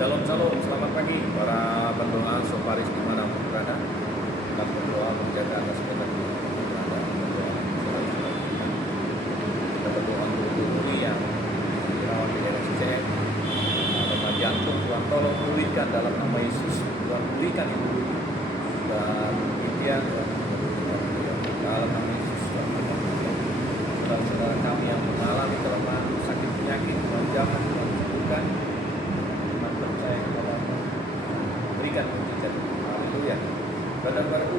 Shalom, shalom, selamat pagi para pendoa Soparis dimanapun berada. Kita berdoa menjaga atas kita berada berdoa selalu kita berdoa untuk Duri yang dirawat di daerah Ciceeng, lemah jantung. Tuhan tolong pulihkan dalam nama Yesus. Tuhan pulihkan ibu dan India dalam nama Yesus. Saudara-saudara kami yang mengalami kelemahan sakit penyakit, Tuhan jangan Tuhan sembuhkan. Berikan mujizat. Haleluya. Saudara-saudara